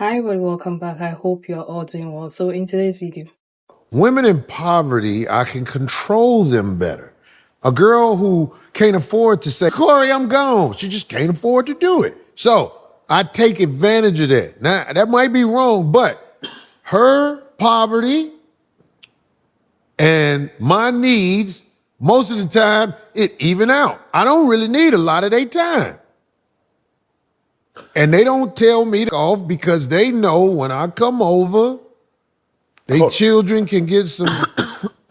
Hi, everyone, welcome back. I hope you're all doing well. So in today's video, Women in poverty, I can control them better. A girl who can't afford to say, Corey, I'm gone. She just can't afford to do it. So I take advantage of that. Now, that might be wrong, but her poverty and my needs, most of the time, it even out. I don't really need a lot of their time. And they don't tell me to off because they know when I come over, they children can get some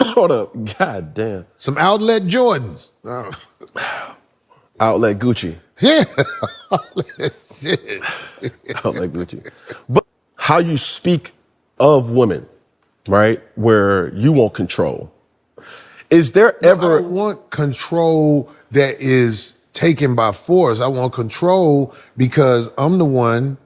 Hold up. God damn. some outlet Jordans. Outlet Gucci. Yeah. Outlet Gucci. But how you speak of women, right? Where you want control. Is there ever... I don't want control that is taken by force. I want control because I'm the one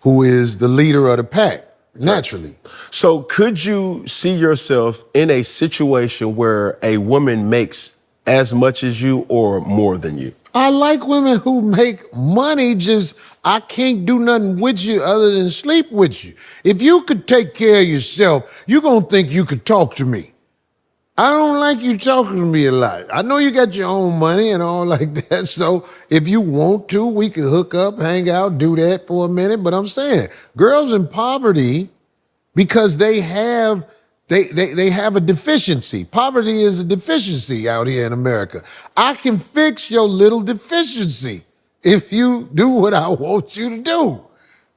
who is the leader of the pack, naturally. So could you see yourself in a situation where a woman makes as much as you or more than you? I like women who make money, just I can't do nothing with you other than sleep with you. If you could take care of yourself, you're going to think you could talk to me. I don't like you talking to me a lot. I know you got your own money and all like that. So if you want to, we can hook up, hang out, do that for a minute. But I'm saying girls in poverty, because they have a deficiency. Poverty is a deficiency out here in America. I can fix your little deficiency if you do what I want you to do.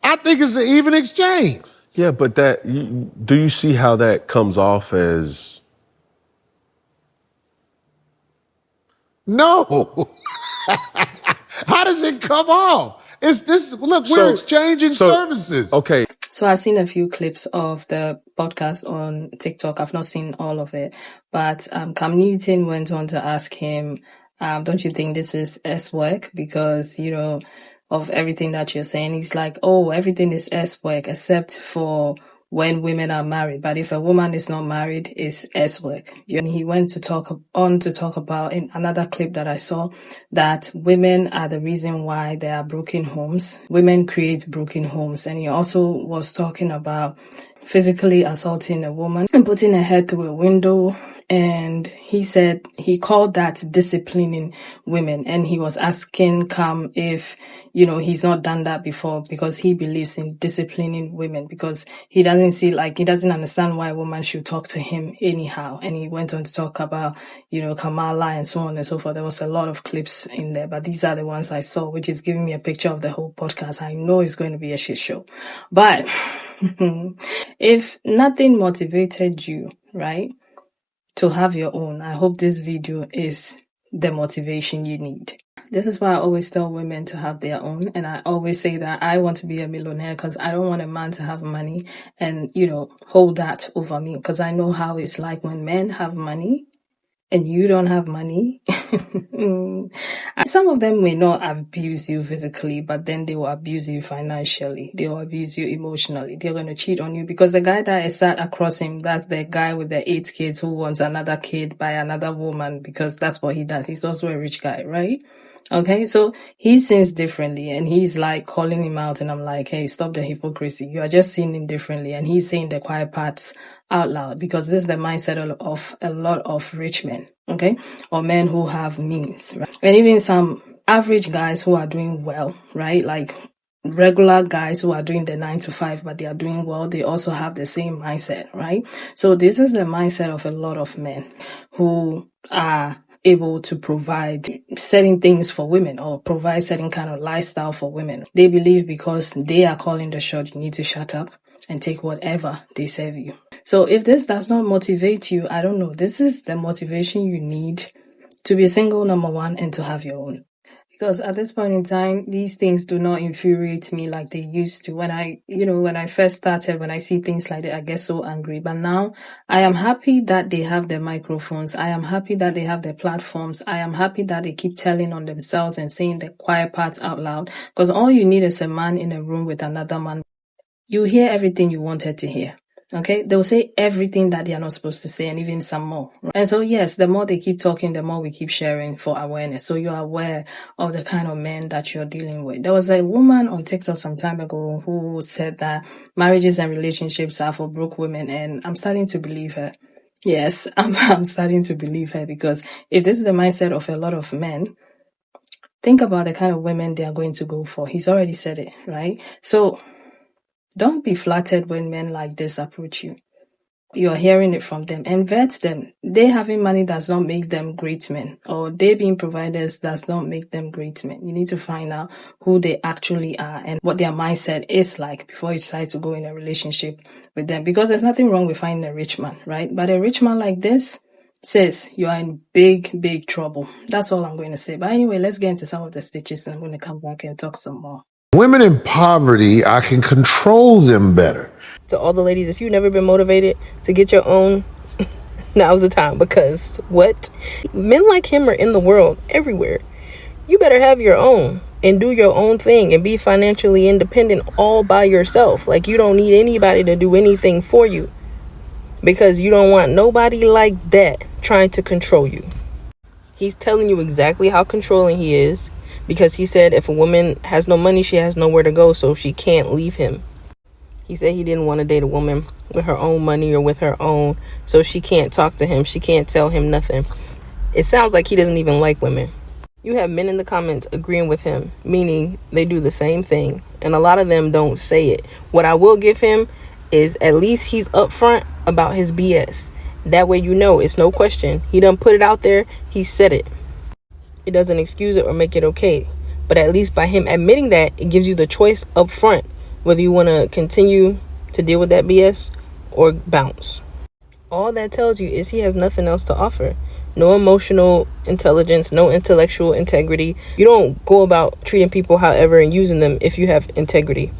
I think it's an even exchange. Yeah, but do you see how that comes off as... No. How does it come off? It's this, look, we're exchanging services. Okay. So I've seen a few clips of the podcast on TikTok. I've not seen all of it, but Cam Newton went on to ask him, don't you think this is S work? Because, of everything that you're saying, he's like, oh, everything is S work except for when women are married. But if a woman is not married, it's S work. And he went to talk about in another clip that I saw that women are the reason why there are broken homes. Women create broken homes. And he also was talking about physically assaulting a woman and putting her head through a window. And he said he called that disciplining women. And he was asking Cam if, he's not done that before because he believes in disciplining women because he doesn't understand why a woman should talk to him anyhow. And he went on to talk about, Kamala and so on and so forth. There was a lot of clips in there, but these are the ones I saw, which is giving me a picture of the whole podcast. I know it's going to be a shit show, but if nothing motivated you, right, to have your own, I hope this video is the motivation you need. This is why I always tell women to have their own. And I always say that I want to be a millionaire because I don't want a man to have money and, hold that over me because I know how it's like when men have money and you don't have money. Some of them may not abuse you physically, but then they will abuse you financially. They will abuse you emotionally. They're going to cheat on you because the guy that is sat across him, that's the guy with the 8 kids who wants another kid by another woman because that's what he does. He's also a rich guy, right? Okay, so he sins differently and he's like calling him out and I'm like, hey, stop the hypocrisy. You are just seeing him differently and he's saying the quiet parts out loud because this is the mindset of a lot of rich men, okay, or men who have means, right? And even some average guys who are doing well, right, like regular guys who are doing the 9-to-5 but they are doing well, they also have the same mindset, right? So this is the mindset of a lot of men who are able to provide certain things for women or provide certain kind of lifestyle for women. They believe because they are calling the shot, you need to shut up and take whatever they serve you. So if this does not motivate you, I don't know. This is the motivation you need to be single, number one, and to have your own. Because at this point in time, these things do not infuriate me like they used to. When I first started, when I see things like that, I get so angry. But now I am happy that they have their microphones. I am happy that they have their platforms. I am happy that they keep telling on themselves and saying the quiet parts out loud. Because all you need is a man in a room with another man. You hear everything you wanted to hear. Okay, they'll say everything that they are not supposed to say and even some more. And so, yes, the more they keep talking, the more we keep sharing for awareness. So you're aware of the kind of men that you're dealing with. There was a woman on TikTok some time ago who said that marriages and relationships are for broke women, and I'm starting to believe her. Yes, I'm starting to believe her, because if this is the mindset of a lot of men, think about the kind of women they are going to go for. He's already said it, right? So don't be flattered when men like this approach you. You're hearing it from them, and vet them. They having money does not make them great men, or they being providers does not make them great men. You need to find out who they actually are and what their mindset is like before you decide to go in a relationship with them. Because there's nothing wrong with finding a rich man, right? But a rich man like this, sis, you are in big trouble. That's all I'm going to say. But anyway, let's get into some of the stitches, and I'm going to come back and talk some more. Women in poverty, I can control them better. To all the ladies, if you've never been motivated to get your own, now's the time. Because what? Men like him are in the world everywhere. You better have your own and do your own thing and be financially independent all by yourself. Like, you don't need anybody to do anything for you, because you don't want nobody like that trying to control you. He's telling you exactly how controlling he is, because he said if a woman has no money, she has nowhere to go, so she can't leave him. He said he didn't want to date a woman with her own money or with her own, so she can't talk to him. She can't tell him nothing. It sounds like he doesn't even like women. You have men in the comments agreeing with him, meaning they do the same thing, and a lot of them don't say it. What I will give him is at least he's upfront about his BS. That way you know it's no question. He done put it out there. He said it. It doesn't excuse it or make it okay. But at least by him admitting that, it gives you the choice up front whether you want to continue to deal with that BS or bounce. All that tells you is he has nothing else to offer. No emotional intelligence, no intellectual integrity. You don't go about treating people however and using them if you have integrity.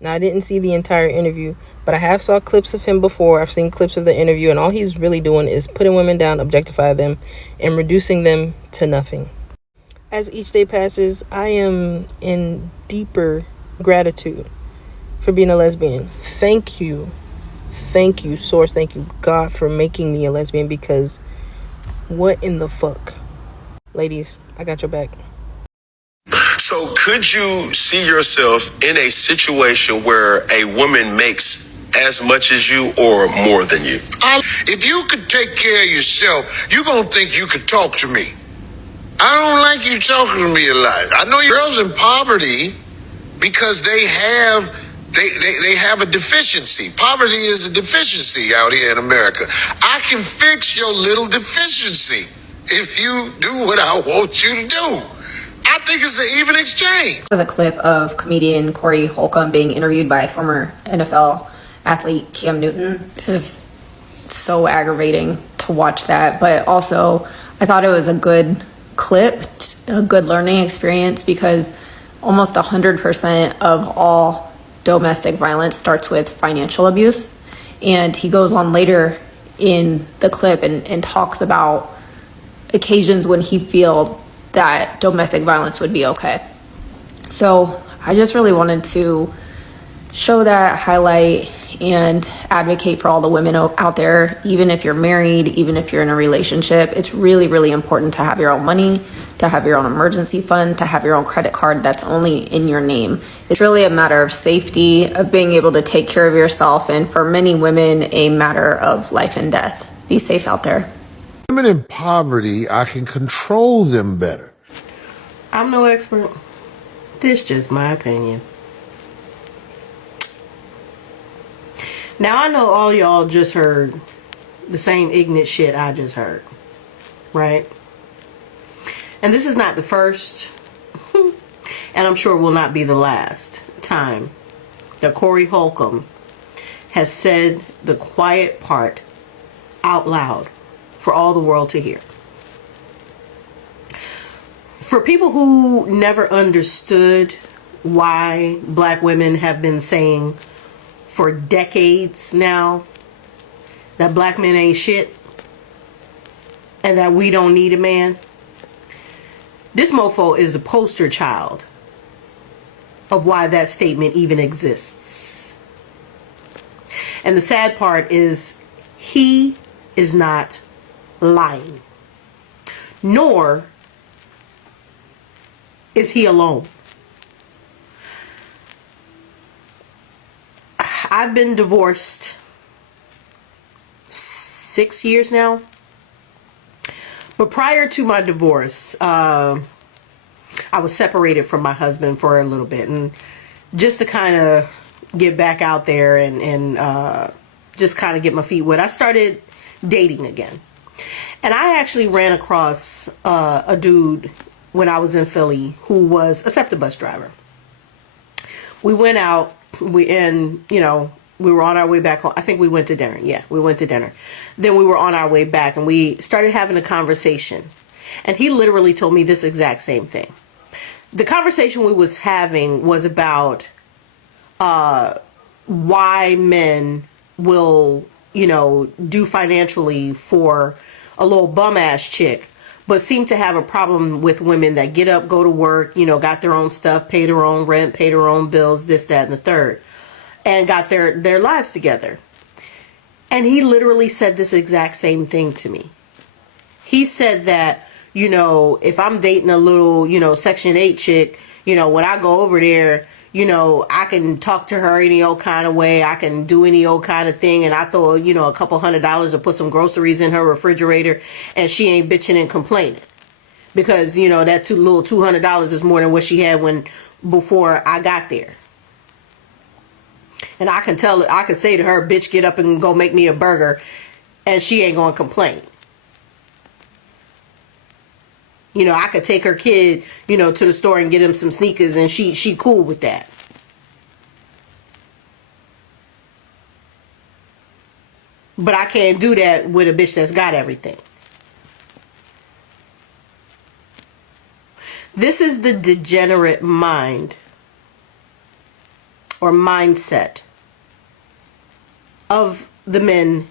Now, I didn't see the entire interview, but I have saw clips of him before. I've seen clips of the interview, and all he's really doing is putting women down, objectifying them, and reducing them to nothing. As each day passes, I am in deeper gratitude for being a lesbian. Thank you, Source. Thank you, God, for making me a lesbian, because what in the fuck? Ladies, I got your back. So could you see yourself in a situation where a woman makes as much as you or more than you? If you could take care of yourself, you're going to think you could talk to me. I don't like you talking to me a lot. I know girls in poverty because they have a deficiency. Poverty is a deficiency out here in America. I can fix your little deficiency if you do what I want you to do. I think it's an even exchange. There's a clip of comedian Corey Holcomb being interviewed by former NFL athlete Cam Newton. It was so aggravating to watch that, but also I thought it was a good clip, a good learning experience, because almost 100% of all domestic violence starts with financial abuse. And he goes on later in the clip and talks about occasions when he feels that domestic violence would be okay. So I just really wanted to show that, highlight, and advocate for all the women out there. Even if you're married, even if you're in a relationship, it's really, really important to have your own money, to have your own emergency fund, to have your own credit card that's only in your name. It's really a matter of safety, of being able to take care of yourself, and for many women, a matter of life and death. Be safe out there. Women in poverty, I can control them better. I'm no expert. This is just my opinion. Now, I know all y'all just heard the same ignorant shit I just heard, right? And this is not the first, and I'm sure will not be the last time that Corey Holcomb has said the quiet part out loud for all the world to hear. For people who never understood why black women have been saying for decades now that black men ain't shit and that we don't need a man, this mofo is the poster child of why that statement even exists. And the sad part is he is not lying. Nor is he alone. I've been divorced 6 years now. But prior to my divorce, I was separated from my husband for a little bit. And just to kind of get back out there and just kind of get my feet wet, I started dating again. And I actually ran across a dude when I was in Philly who was a SEPTA bus driver. We went out, we were on our way back home. I think we went to dinner. Yeah, we went to dinner. Then we were on our way back and we started having a conversation. And he literally told me this exact same thing. The conversation we was having was about why men will, do financially for a little bum ass chick, but seem to have a problem with women that get up, go to work, got their own stuff, pay their own rent, pay their own bills, this, that, and the third, and got their lives together. And he literally said this exact same thing to me. He said that, if I'm dating a little, Section 8 chick, when I go over there, I can talk to her any old kind of way. I can do any old kind of thing. And I throw, a couple $100 to put some groceries in her refrigerator and she ain't bitching and complaining. Because, that little $200 is more than what she had before I got there. And I can say to her, bitch, get up and go make me a burger. And she ain't going to complain. I could take her kid, to the store and get him some sneakers and she cool with that. But I can't do that with a bitch that's got everything. This is the degenerate mind or mindset of the men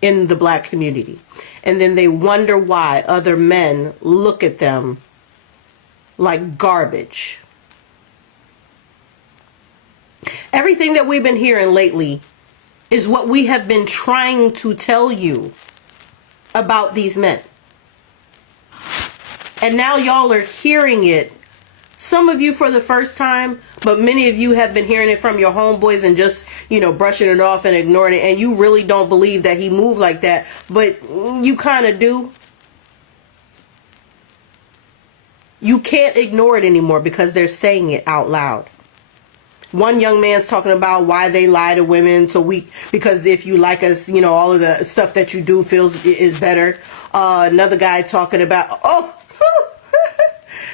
in the black community. And then they wonder why other men look at them like garbage. Everything that we've been hearing lately is what we have been trying to tell you about these men. And now y'all are hearing it. Some of you for the first time, but many of you have been hearing it from your homeboys and just, brushing it off and ignoring it. And you really don't believe that he moved like that, but you kind of do. You can't ignore it anymore because they're saying it out loud. One young man's talking about why they lie to women, because if you like us, all of the stuff that you do is better. Another guy talking about,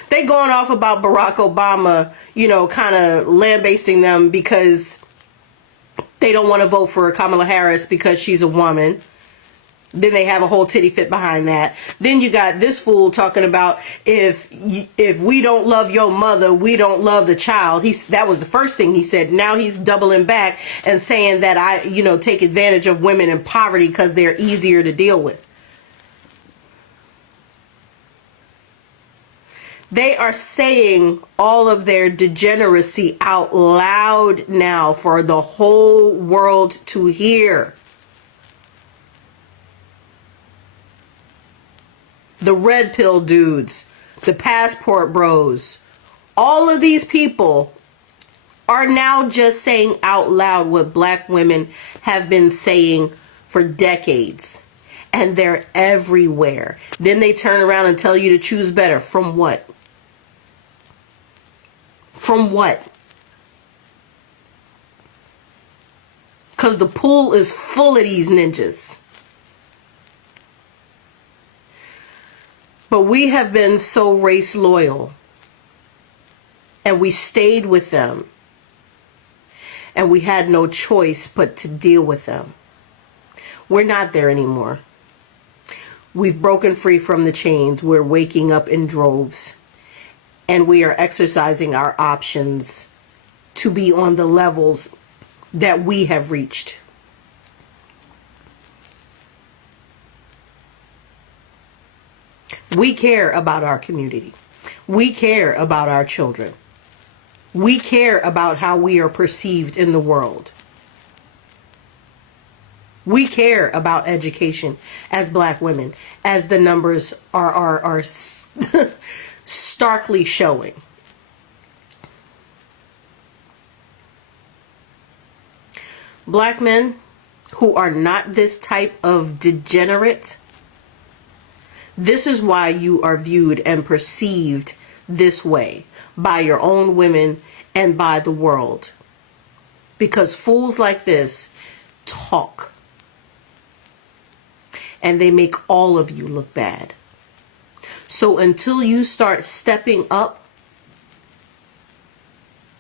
they going off about Barack Obama, kind of lambasting them because they don't want to vote for Kamala Harris because she's a woman. Then they have a whole titty fit behind that. Then you got this fool talking about if we don't love your mother, we don't love the child. That was the first thing he said. Now he's doubling back and saying that I take advantage of women in poverty because they're easier to deal with. They are saying all of their degeneracy out loud now for the whole world to hear. The red pill dudes, the passport bros, all of these people are now just saying out loud what black women have been saying for decades. And they're everywhere. Then they turn around and tell you to choose better. From what? From what? Because the pool is full of these ninjas. But we have been so race loyal. And we stayed with them. And we had no choice but to deal with them. We're not there anymore. We've broken free from the chains. We're waking up in droves. And we are exercising our options to be on the levels that we have reached. We care about our community. We care about our children. We care about how we are perceived in the world. We care about education as Black women, as the numbers are starkly showing. Black men who are not this type of degenerate, this is why you are viewed and perceived this way by your own women and by the world. Because fools like this talk. And they make all of you look bad. So until you start stepping up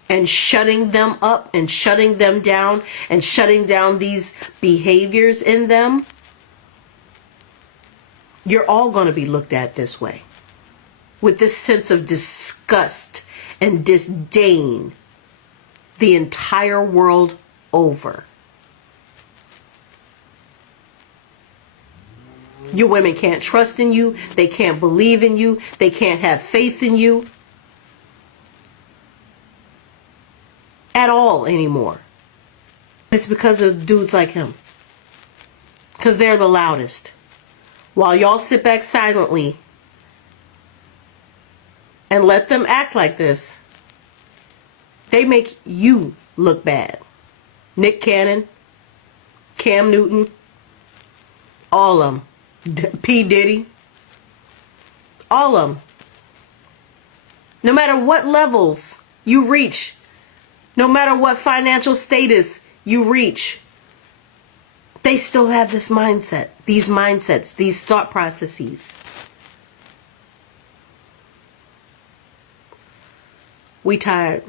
and shutting them up and shutting them down and shutting down these behaviors in them, you're all going to be looked at this way. With this sense of disgust and disdain the entire world over. Your women can't trust in you. They can't believe in you. They can't have faith in you at all anymore. It's because of dudes like him. Because they're the loudest. While y'all sit back silently and let them act like this, they make you look bad. Nick Cannon, Cam Newton, all of them. P. Diddy, all of them. No matter what levels you reach, no matter what financial status you reach, they still have this mindset, these mindsets, these thought processes. We tired.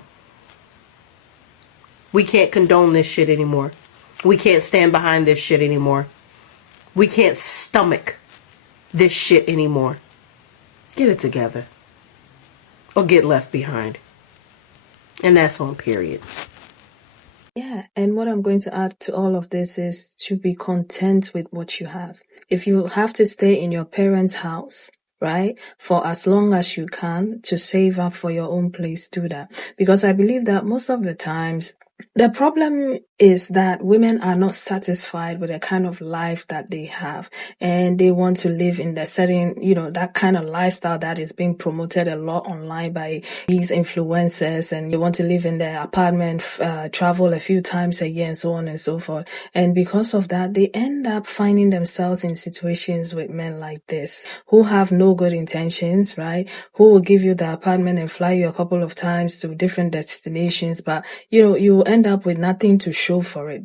We can't condone this shit anymore. We can't stand behind this shit anymore. We can't stomach this shit anymore. Get it together. Or get left behind. And that's on period. Yeah, and what I'm going to add to all of this is to be content with what you have. If you have to stay in your parents' house, right, for as long as you can to save up for your own place, do that. Because I believe that most of the times, the problem is that women are not satisfied with the kind of life that they have, and they want to live in the setting, that kind of lifestyle that is being promoted a lot online by these influencers, and they want to live in their apartment, travel a few times a year and so on and so forth. And because of that, they end up finding themselves in situations with men like this who have no good intentions, right? Who will give you the apartment and fly you a couple of times to different destinations, but you end up with nothing to show for it.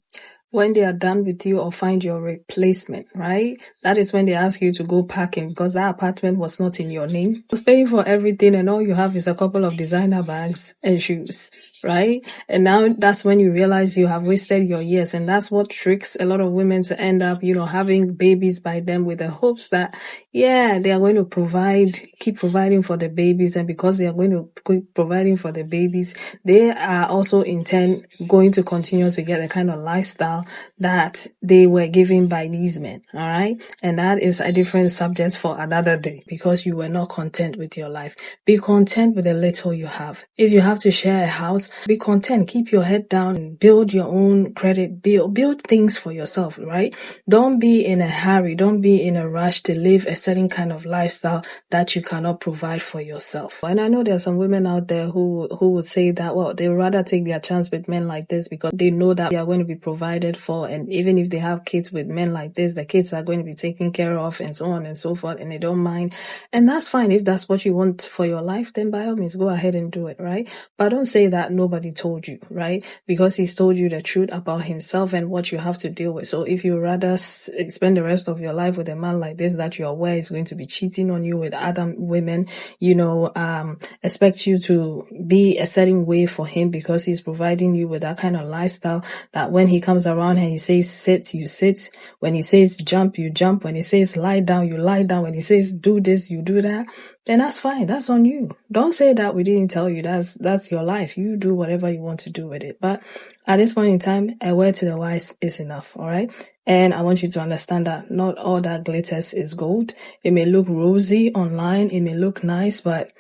When they are done with you or find your replacement, right? That is when they ask you to go packing because that apartment was not in your name. You was paying for everything and all you have is a couple of designer bags and shoes, right? And now that's when you realize you have wasted your years, and that's what tricks a lot of women to end up, having babies by them with the hopes that, yeah, they are going to keep providing for the babies, and because they are going to keep providing for the babies, they are also in turn going to continue to get the kind of lifestyle that they were given by these men, all right? And that is a different subject for another day, because you were not content with your life. Be content with the little you have. If you have to share a house, be content. Keep your head down and build your own credit. Build things for yourself, right? Don't be in a hurry. Don't be in a rush to live a certain kind of lifestyle that you cannot provide for yourself. And I know there are some women out there who would say that, well, they would rather take their chance with men like this because they know that they are going to be provided for, and even if they have kids with men like this, the kids are going to be taken care of and so on and so forth, and they don't mind. And that's fine. If that's what you want for your life, then by all means go ahead and do it, right? But don't say that nobody told you, right? Because he's told you the truth about himself and what you have to deal with. So if you rather spend the rest of your life with a man like this that you're aware is going to be cheating on you with other women, expect you to be a certain way for him because he's providing you with that kind of lifestyle, that when he comes around and he says sit, you sit. When he says jump, you jump. When he says lie down, you lie down. When he says do this, you do that. Then that's fine. That's on you. Don't say that we didn't tell you. That's your life. You do whatever you want to do with it. But at this point in time, a word to the wise is enough. All right. And I want you to understand that not all that glitters is gold. It may look rosy online. It may look nice, but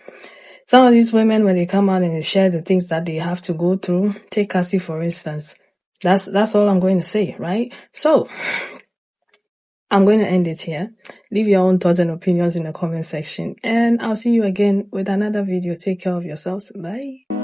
some of these women, when they come out and they share the things that they have to go through, take Cassie for instance. That's all I'm going to say, right? So I'm going to end it here. Leave your own thoughts and opinions in the comment section. And I'll see you again with another video. Take care of yourselves. Bye.